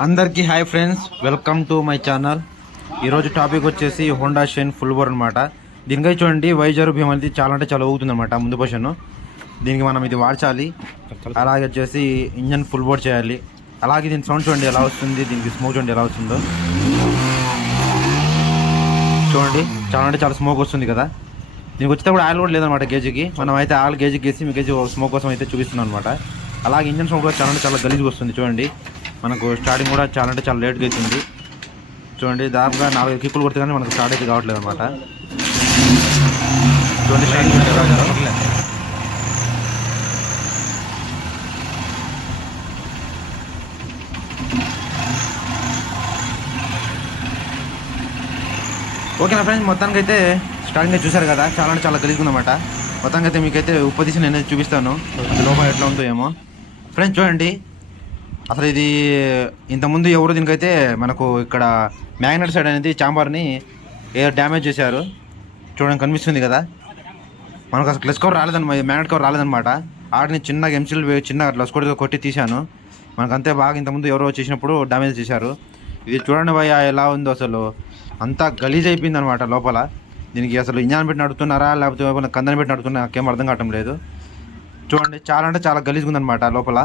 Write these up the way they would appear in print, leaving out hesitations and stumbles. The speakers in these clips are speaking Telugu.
అందరికీ hi friends, welcome to my channel. ఈరోజు టాపిక్ వచ్చేసి హోండా షైన్ ఫుల్ బోర్ అనమాట. దీనికై చూడండి వైజర్ భీమ్ అనేది చాలా అంటే చాలా ఊగుతుంది అనమాట ముందు పొజిషన్. దీనికి మనం ఇది వాడ్చాలి. అలాగే వచ్చేసి ఇంజన్ ఫుల్ బోర్ చేయాలి. అలాగే దీని సౌండ్ చూడండి ఎలా వస్తుంది, దీనికి స్మోక్ చూడండి ఎలా వస్తుందో చూడండి. చాలా అంటే చాలా స్మోక్ వస్తుంది కదా. దీనికి వచ్చేటప్పుడు కూడా ఆయిల్ కూడా లేదనమాట గేజీకి. మనం అయితే ఆయిల్ గేజీకి వేసి మీ గేజీ స్మోక్ కోసం అయితే చూపిస్తున్నాం అనమాట. అలాగే ఇంజన్ సౌండ్ కూడా చాలా అంటే చాలా గలీజ్గా వస్తుంది చూడండి. మనకు స్టార్టింగ్ కూడా చాలా అంటే చాలా లేట్గా అవుతుంది చూడండి. దాదాపుగా 4 కిక్కులు కొడితే కానీ మనకు స్టార్ట్ అయితే కావట్లేదు అనమాట. చూడండి స్టార్టింగ్ ఓకేనా ఫ్రెండ్స్, మొత్తానికి అయితే స్టార్టింగ్ అయితే చూసారు కదా, చాలా అంటే చాలా గలీజ్గా ఉందన్నమాట. మొత్తానికి అయితే మీకైతే ఉపదేశం నేనైతే చూపిస్తాను లోపల ఎట్లా ఉందో ఏమో. ఫ్రెండ్స్ చూడండి, అసలు ఇది ఇంతకుముందు ఎవరు దీనికైతే మనకు ఇక్కడ మ్యాగ్నెట్ సైడ్ అనేది చాంబర్ని ఏదో డ్యామేజ్ చేశారు చూడండి, కనిపిస్తుంది కదా. మనకు అసలు క్లచ్ కవర్ రాలేదన్నమాట, మ్యాగ్నెట్ కవర్ రాలేదన్నమాట. ఆడిని చిన్నగా ఎంసీల్ చిన్నగా అట్లా స్కూటీతో కొట్టి తీశాను. మనకు అంతే బాగా ఇంతకుముందు ఎవరో చేసినప్పుడు డ్యామేజ్ చేశారు. ఇది చూడండి భయ్యా ఎలా ఉందో, అసలు అంతా గలీజ్ అయిపోయింది అనమాట లోపల. దీనికి అసలు ఇంజన్ పెట్టి నడుతున్నారా లేకపోతే కందని పెట్టి నడుతున్నా నాకేం అర్థం కావటం లేదు. చూడండి చాలా అంటే చాలా గలీజ్గా ఉందన్నమాట లోపల.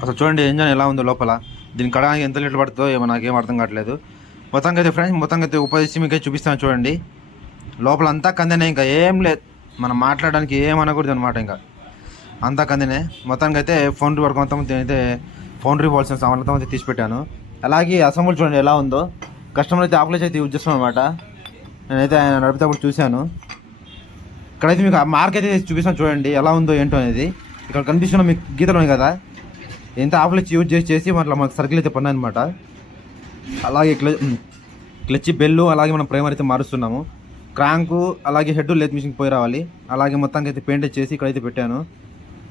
అసలు చూడండి ఇంజన్ ఎలా ఉందో లోపల. దీనికి కడగానికి ఎంత లీటర్ పడుతుందో ఏమో నాకేం అర్థం కావట్లేదు. మొత్తంగా అయితే ఫ్రెండ్స్, మొత్తంగా అయితే ఉపదేశం మీకైతే చూపిస్తాను చూడండి. లోపల అంతా కందనే, ఇంకా ఏం లేదు, మనం మాట్లాడడానికి ఏం అనకూడదు అనమాట. ఇంకా అంతా కందనే. మొత్తానికి అయితే ఫౌండరీ వర్క్ మొత్తం అయితే ఫౌండరీ పోవాల్సిన సామాన్లతో అయితే తీసి పెట్టాను. అలాగే అసెంబుల్ చూడండి ఎలా ఉందో. కస్టమర్ అయితే ఆఫ్లైన్స్ అయితే యూజ్ చేస్తున్నాం అనమాట. నేనైతే ఆయన నడిపేటప్పుడు చూశాను. ఇక్కడైతే మీకు మార్క్ అయితే చూపిస్తాను చూడండి ఎలా ఉందో ఏంటో అనేది. ఇక్కడ కనిపిస్తున్న మీకు గీతలు కదా, ఎంత ఆఫ్లైన్స్ యూజ్ చేసి మనకు సర్కిల్ అయితే పడినాయి అనమాట. అలాగే క్లచ్ బెల్లు అలాగే మనం ప్రైమర్ అయితే మారుస్తున్నాము. క్రాంకు అలాగే హెడ్ లేత్ మిషన్ పోయి రావాలి. అలాగే మొత్తానికి అయితే పెయింట్ చేసి ఇక్కడైతే పెట్టాను.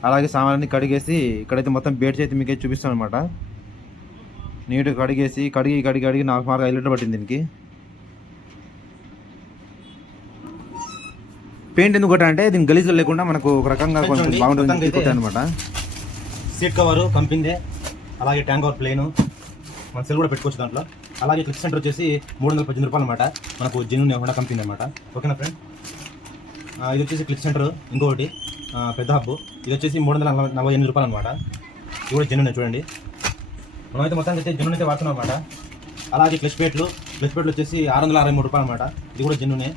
అలాగే సామాన్ని కడిగేసి ఇక్కడైతే మొత్తం బేట్ చేసి మీకైతే చూపిస్తాను అనమాట. నీట్గా కడిగేసి కడిగి 4 మార్క్ 5 లీటర్ పట్టింది దీనికి. పెయింట్ ఎందుకు కొట్టా అంటే దీనికి గలీజ్ లేకుండా మనకు ఒక రకంగా కొంచెం బాగుంటుంది అనమాట. సీట్ కవర్ కంపెనీదే, అలాగే ట్యాంక్ కవర్ ప్లేను, మన సెల్ కూడా పెట్టుకోవచ్చు దాంట్లో. అలాగే క్లిక్ సెంటర్ వచ్చేసి 318 రూపాయలు అనమాట. మనకు జెన్యూన్ హోండా కంపెనీ అనమాట. ఓకేనా ఫ్రెండ్, ఇది వచ్చేసి క్లిక్ సెంటర్. ఇంకొకటి పెద్ద హబ్బు, ఇది వచ్చేసి 348 రూపాయలు అనమాట. ఇది కూడా జెన్యూన్ చూడండి. మనమైతే మొత్తానికి అయితే జెన్యూన్ అయితే వాడుతున్నాం అనమాట. అలాగే క్లచ్ ప్లేట్లు వచ్చేసి 663 రూపాయలు అనమాట. ఇది కూడా జెన్యూనే,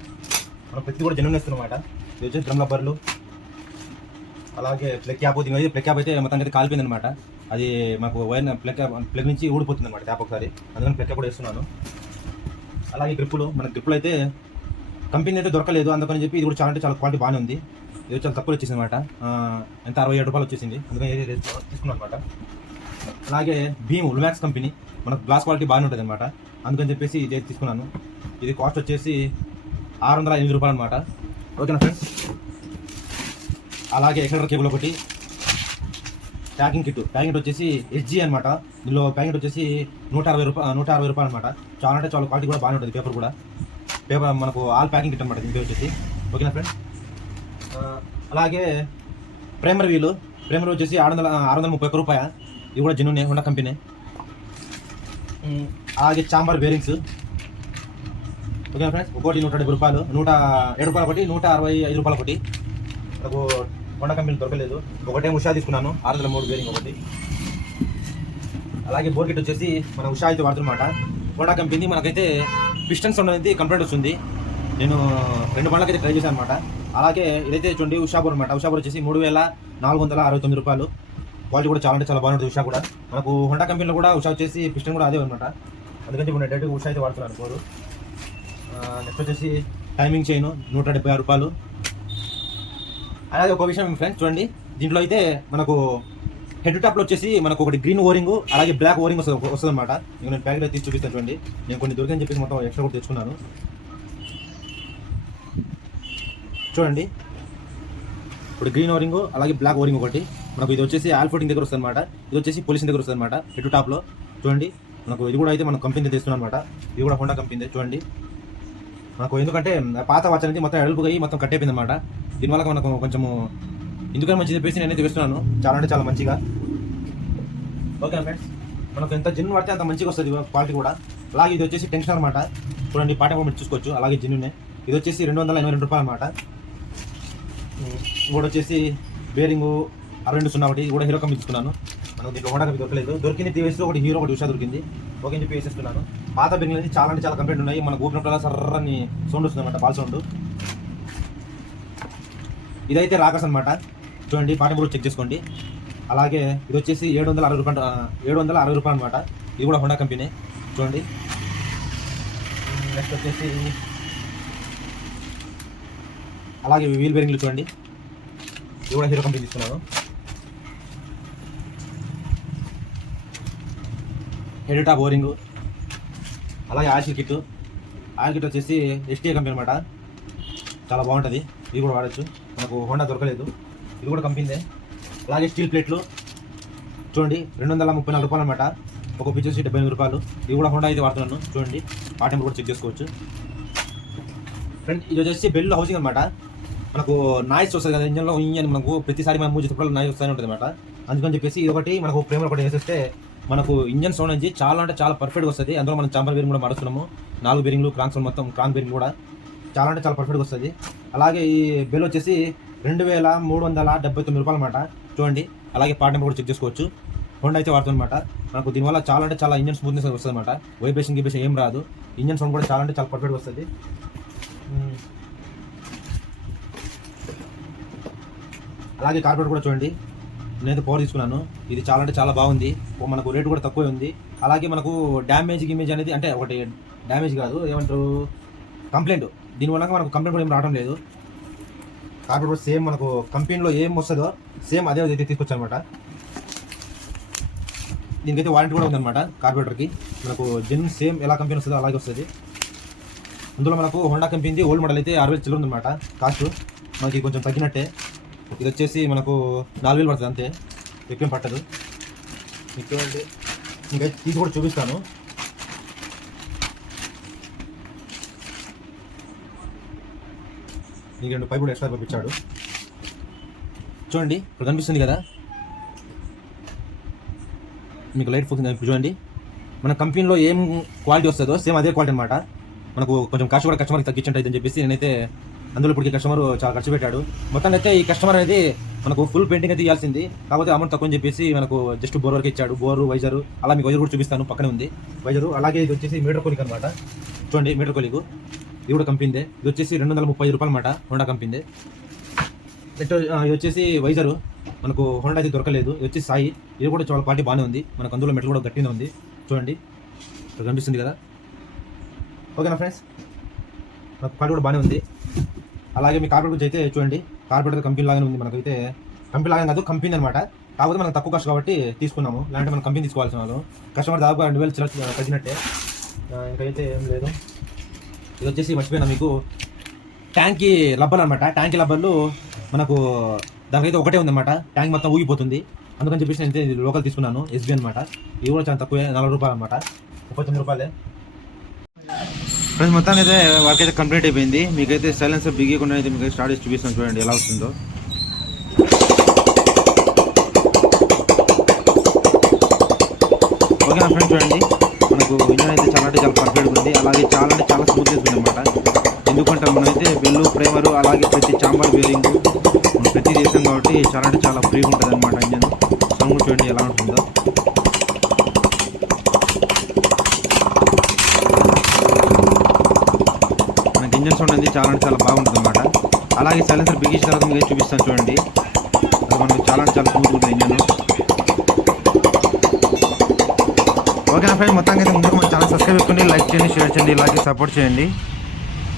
మనం ప్రతి కూడా జెన్యూన్ ఇస్తున్నాం అనమాట. ఇది వచ్చేసి డ్రమ్ రబ్బర్లు, అలాగే ప్లగ్ క్యాప్. దీని ప్లగ్ క్యాప్ అయితే మొత్తానికి అయితే కాలిపోయింది అనమాట. అది మాకు వైర్ ప్లగ్ నుంచి ఊడిపోతుంది అనమాట క్యాప్ ఒకసారి, అందుకని ప్లగ్ క్యాప్ కూడా వేస్తున్నాను. అలాగే గ్రిప్పులు, మన గ్రిప్పులు అయితే కంపెనీ అయితే దొరకలేదు, అందుకని చెప్పి ఇది కూడా చాలా అంటే చాలా క్వాలిటీ బాగానే ఉంది. ఇది చాలా తక్కువ వచ్చేసింది అనమాట. ఎంత 67 రూపాయలు వచ్చేసింది, అందుకని ఇది తీసుకున్నాను అనమాట. అలాగే భీమ్ లుమాక్స్ కంపెనీ, మనకు గ్లాస్ క్వాలిటీ బాగానే ఉంటుంది అనమాట, అందుకని చెప్పేసి ఇది తీసుకున్నాను. ఇది కాస్ట్ వచ్చేసి 608 రూపాయలు అనమాట. ఓకేనా ఫ్రెండ్స్. అలాగే ఎక్స్టర్నల్ కేబుల్ ఒకటి, ప్యాకింగ్ కిట్ వచ్చేసి HG అనమాట. దీనిలో ప్యాకింగ్ వచ్చేసి 160 రూపాయలు అనమాట. చాలా అంటే చాలా క్వాలిటీ కూడా బాగానే ఉంటుంది. పేపర్ మనకు ఆల్ ప్యాకింగ్ కిట్ అనమాట దీనికి వచ్చేసి. ఓకేనా ఫ్రెండ్. అలాగే ప్రైమర్ వీలు వచ్చేసి 631 రూపాయలు. ఇది కూడా జెన్యూన్ హోండా కంపెనీ. అలాగే చాంబర్ బేరింగ్స్. ఓకేనా ఫ్రెండ్స్, ఒకటి 170 రూపాయలు, 107 రూపాయలు ఒకటి, 165 రూపాయలు ఒకటి. నాకు హోండా కంపెనీ దొరకలేదు. ఒకటే ఉషా తీసుకున్నాను, 603 బేరింగ్ ఒకటి. అలాగే బోర్ కిట్ వచ్చేసి మన ఉషా అయితే వాడుతున్నమాట. హోండా కంపెనీ మనకైతే పిస్టన్ సౌండ్ అనేది కంప్లైంట్ వస్తుంది. నేను 2 బండ్లకైతే ట్రై చేశాను అనమాట. అలాగే ఇదైతే చూడండి ఉషా బోర్ అనమాట. ఉషా బోర్ వచ్చేసి 3469 రూపాయలు. క్వాలిటీ కూడా చాలా అంటే చాలా బాగుంటుంది ఉషా కూడా. మనకు హోండా కంపెనీలో కూడా ఉషా వచ్చేసి పిస్టన్ కూడా అదే అనమాట, అందుకని ఇప్పుడు నేను డైరెక్ట్ ఉషా అయితే వాడుతున్నాను బోరు. నెక్స్ట్ వచ్చేసి టైమింగ్ చైన్ 176 రూపాయలు. అలాగే ఒక విషయం ఫ్రెండ్స్ చూడండి, దీంట్లో అయితే మనకు హెడ్ టాప్లో వచ్చేసి మనకు ఒకటి గ్రీన్ ఓరింగ్ అలాగే బ్లాక్ ఓరింగ్ వస్తుంది అనమాట. ఇంకా నేను ప్యాకెట్ తీసి చూపిస్తాను చూడండి. నేను కొన్ని దొరికని చెప్పేసి మొత్తం ఎక్స్ట్రా కూడా తెచ్చుకున్నాను చూడండి. ఇప్పుడు గ్రీన్ ఓరింగ్ అలాగే బ్లాక్ ఓరింగ్ ఒకటి మనకు. ఇది వచ్చేసి ఆల్ఫోటింగ్ దగ్గర వస్తుంది అనమాట. ఇది వచ్చేసి పోలీసింగ్ దగ్గర వస్తుంది అనమాట హెడ్ టాప్లో చూడండి. మనకు ఇది కూడా అయితే మనం కంపెనీ తెస్తున్నాం అనమాట. ఇది కూడా హోండా కంపెనీ చూడండి. మనకు ఎందుకంటే పాత వాచ్ అనేది మొత్తం ఎడల్పుగా మొత్తం కట్టయిపోయింది అనమాట. దీనివల్ల మనకు కొంచెము ఎందుకని మంచి చెప్పేసి నేనైతే వేస్తున్నాను, చాలా అంటే చాలా మంచిగా. ఓకే ఫ్రెండ్స్, మనకు ఎంత జిన్ పడితే అంత మంచిగా వస్తుంది క్వాలిటీ కూడా. అలాగే ఇది వచ్చేసి టెన్షన్ అనమాట, చూడండి పాట కూడా మీరు చూసుకోవచ్చు. అలాగే జిన్నునే ఇది వచ్చేసి 282 రూపాయలు అనమాట. ఇంకోటి వచ్చేసి బేరింగు 6201, ఇది కూడా హీరో కంపెనీ తీసుకున్నాను. మనకు దీంట్లో హోండా కంపెనీ దొరకలేదు, దొరికింది టీవీఎస్లో ఒకటి హీరో ఒకటి ఉషా దొరికింది. ఓకే అని చెప్పి వేసేస్తున్నాను. పాత బేరింగ్ అనేది చాలా అంటే చాలా కంప్లైంట్ ఉన్నాయి, మనకు ఊపినప్పుడు సర్రని సౌండ్ వస్తుంది అనమాట, బాల్ సౌండ్. ఇదైతే రాకస్ అనమాట, చూడండి పాట కూడా చెక్ చేసుకోండి. అలాగే ఇది వచ్చేసి 760 రూపాయలు అనమాట, ఇది కూడా హోండా కంపెనీ చూడండి. నెక్స్ట్ వచ్చేసి అలాగే వీల్ బేరింగ్లు చూడండి, ఇది కూడా హీరో కంపెనీ తీసుకున్నాను. హెడ్ టాప్ ఓరింగు, అలాగే ఆయిల్ కిట్ వచ్చేసి ఎస్టీఏ కంపెనీ అనమాట, చాలా బాగుంటుంది, ఇది కూడా వాడచ్చు. మనకు హోండా దొరకలేదు, ఇది కూడా కంపెనీదే. అలాగే స్టీల్ ప్లేట్లు చూడండి 234 రూపాయలు అనమాట, ఒక పీస్ వచ్చి 78 రూపాయలు, ఇది కూడా హోండా అయితే వాడుతున్నాను. చూడండి ఆ టైం కూడా చెక్ చేసుకోవచ్చు. ఫ్రెండ్ ఇది వచ్చేసి బెల్ హౌసింగ్ అనమాట, మనకు నాయిస్ వస్తుంది కదా ఇంజన్ మనకు ప్రతిసారి మనం మూవ్ చేసేటప్పుడు నాయిస్ వస్తూనే ఉంటుంది అనమాట. అందుకని చెప్పేసి ఇది ఒకటి మనకు ప్రేమలో ఒకటి వేసేస్తే మనకు ఇంజన్ సౌండ్ నుంచి చాలా అంటే చాలా పర్ఫెక్ట్గా వస్తుంది. అందులో మనం చాంబర్ బేరింగ్ కూడా మారుస్తున్నాము, 4 బేరింగ్లు క్రాంక్ సౌండ్ మొత్తం క్రాంక్ బేరింగ్ కూడా చాలా అంటే చాలా పర్ఫెక్ట్గా వస్తుంది. అలాగే ఈ బెల్ వచ్చేసి 2379 రూపాయలు అనమాట, చూడండి. అలాగే పార్ట్ నెంబర్ కూడా చెక్ చేసుకోవచ్చు. హోండా అయితే వాడుతుందన్నమాట, మనకు దీనివల్ల చాలా అంటే చాలా ఇంజన్ స్మూత్నెస్ వస్తుంది అనమాట, వైబ్రేషన్ ఏం రాదు, ఇంజన్ సౌండ్ కూడా చాలా అంటే చాలా పర్ఫెక్ట్గా వస్తుంది. అలాగే కార్పొరేట్ కూడా చూడండి, నేనైతే పవర్ తీసుకున్నాను, ఇది చాలా అంటే చాలా బాగుంది, మనకు రేటు కూడా తక్కువే ఉంది. అలాగే మనకు డ్యామేజ్ అనేది అంటే ఒకటి డ్యామేజ్ కాదు, ఏమంటారు కంప్లైంట్, దీనివల్ల మనకు కంప్లైంట్ కూడా ఏం రావడం లేదు. కార్పొరేట్ కూడా సేమ్ మనకు కంపెనీలో ఏం వస్తుందో సేమ్ అదే అయితే తీసుకొచ్చానమాట. దీనికైతే వారంటీ కూడా ఉందన్నమాట కార్పొరేటర్కి, మనకు జెన్ సేమ్ ఎలా కంపెనీ వస్తుందో అలాగే వస్తుంది. అందులో మనకు హోండా కంపెనీ ఓల్డ్ మోడల్ అయితే 60,000 చిల్లర ఉందన్నమాట కాస్ట్, మనకి కొంచెం తగ్గినట్టే. ఇది వచ్చేసి మనకు 4,000 పడుతుంది అంతే, ఎక్కువ పట్టదు. చూడండి ఇంకా తీసి కూడా చూపిస్తాను. నీకు 2 పైపు కూడా ఎక్స్ట్రా పంపించాడు, చూడండి ఇక్కడ కనిపిస్తుంది కదా మీకు లైట్ ఫోకస్ చూడండి. మన కంపెనీలో ఏం క్వాలిటీ వస్తుందో సేమ్ అదే క్వాలిటీ అనమాట. మనకు కొంచెం కాస్ట్ కూడా కస్టమర్కి తగ్గించుంటుంది అని చెప్పేసి నేనైతే అందులో ఇప్పటికి కస్టమర్ చాలా ఖర్చు పెట్టాడు. మొత్తానికి అయితే ఈ కస్టమర్ అనేది మనకు ఫుల్ పెయింటింగ్ అయితే ఇవ్వాల్సింది, కాకపోతే అమౌంట్ తక్కువ అని చెప్పేసి మనకు జస్ట్ బోర్ వరకు ఇచ్చాడు. బోరు వైజరు, అలా మీకు వైజర్ కూడా చూపిస్తాను, పక్కనే ఉంది వైజరు. అలాగే ఇది వచ్చేసి మీటర్ కోలిక్ అనమాట, చూడండి మీటర్ కోలిక్, ఇది కూడా కంపెనీదే. ఇది వచ్చేసి 230 రూపాయలు అనమాట, హోండా కంపెనీదే. నెక్స్ట్ ఇది వచ్చేసి వైజరు, మనకు హోండా అయితే దొరకలేదు. ఇది వచ్చి సాయి, ఇది కూడా చాలా క్వాలిటీ బాగానే ఉంది, మనకు అందులో మెటల్ కూడా గట్టిగా ఉంది, చూడండి ఇక్కడ కనిపిస్తుంది కదా. ఓకేనా ఫ్రెండ్స్, నాకు క్వాలిటీ కూడా బాగానే ఉంది. అలాగే మీ కార్పొరేట్ గురించి అయితే చూడండి, కార్పొరేటర్ కంపెనీ లాగానే ఉంది, మనకైతే కంపెనీ లాగానే కాదు కంపెనీ అనమాట, కాకపోతే మనకు తక్కువ కాస్ట్ కాబట్టి తీసుకున్నాము, లేదంటే మనం కంపెనీ తీసుకోవాల్సిన వాళ్ళు. కస్టమర్ దాదాపు 2,000 చిల్లర తగ్గినట్టే, ఇంకైతే ఏం లేదు. ఇది వచ్చేసి మర్చిపోయినా మీకు ట్యాంక్కి లబ్బర్లు అనమాట, ట్యాంక్కి లబ్బర్లు మనకు దానికైతే ఒకటే ఉందన్నమాట, ట్యాంక్ మొత్తం ఊగిపోతుంది, అందుకని చెప్పేసి నేను లోకల్ తీసుకున్నాను, ఎస్బీ అనమాట. ఇది కూడా చాలా తక్కువే, 40 రూపాయలు అనమాట, 39 రూపాయలే. ఫ్రెండ్స్ మొత్తాన్ని అయితే వర్క్ అయితే కంప్లీట్ అయిపోయింది. మీకైతే సైలెన్సర్ బిగియకుండా అయితే మీకు స్టార్ట్ చేసి చూపిస్తాను, చూడండి ఎలా వస్తుందో. ఓకేనా ఫ్రెండ్స్, చూడండి మనకు ఇంజన్ అయితే చాలా అంటే చాలా పర్ఫెక్ట్గా ఉంది, అలాగే చాలా అంటే చాలా స్మూత్నెస్ ఉంది అనమాట. ఎందుకంటే మనమైతే బెల్లు ప్రైమరు అలాగే ప్రతి చాంబర్ బేరింగ్ ప్రతి చేసాం కాబట్టి చాలా అంటే చాలా ఫ్రీగా ఉంటుంది అనమాట. ఇంజన్ సౌండ్ చూడండి ఎలా ఉంటుందో. మనకి ఇంజన్ సౌండ్ అనేది చాలా అంటే చాలా బాగుంటుంది అనమాట. అలాగే సైలెన్సర్ బిగించిన తర్వాత మీకు చూపిస్తాను, చూడండి అది మనకు చాలా అంటే చాలా స్మూత్గా ఉంటుంది ఇంజన్. ఓకేనా ఫ్రెండ్స్, మొత్తానికి అయితే ముందుకు మన ఛానల్ సబ్స్క్రైబ్ చేసుకోండి, లైక్ చేయండి, షేర్ చేయండి, ఇలాగే సపోర్ట్ చేయండి.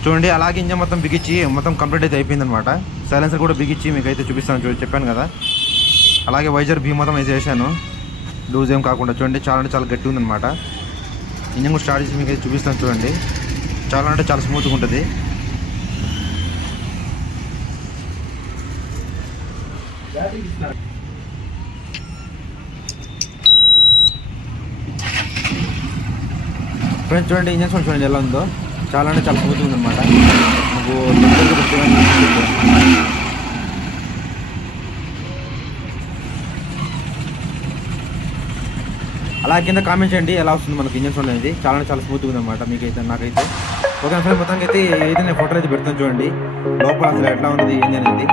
చూడండి అలాగే ఇంజన్ మొత్తం బిగించి మొత్తం కంప్లీట్ అయితే అయిపోయింది అనమాట. సైలెన్సర్ కూడా బిగించి మీకు అయితే చూపిస్తాను, చూడండి చెప్పాను కదా. అలాగే వైజర్ బీ మొత్తం అయితే వేసాను, లూజ్ ఏం కాకుండా. చూడండి చాలా అంటే చాలా గట్టిగా ఉందన్నమాట. ఇంజన్ కూడా స్టార్ట్ చేసి మీకు అయితే చూపిస్తాను, చూడండి చాలా అంటే చాలా స్మూత్గా ఉంటుంది. ఫ్రెండ్స్ చూడండి ఇంజన్ సౌండ్ చూడండి ఎలా ఉందో, చాలా అంటే చాలా స్మూత్గా ఉందన్నమాట. నాకు అలా కింద కామెంట్ చేయండి ఎలా వస్తుంది మనకి ఇంజన్ సౌండ్ అనేది. చాలా స్మూత్గా ఉందన్నమాట మీకైతే నాకైతే. ఓకే ఫ్రెండ్ మొత్తానికి అయితే ఏదైనా ఫోటోలు అయితే పెడతాను చూడండి లోపల అసలు ఎట్లా ఉన్నది ఏంది అనేది.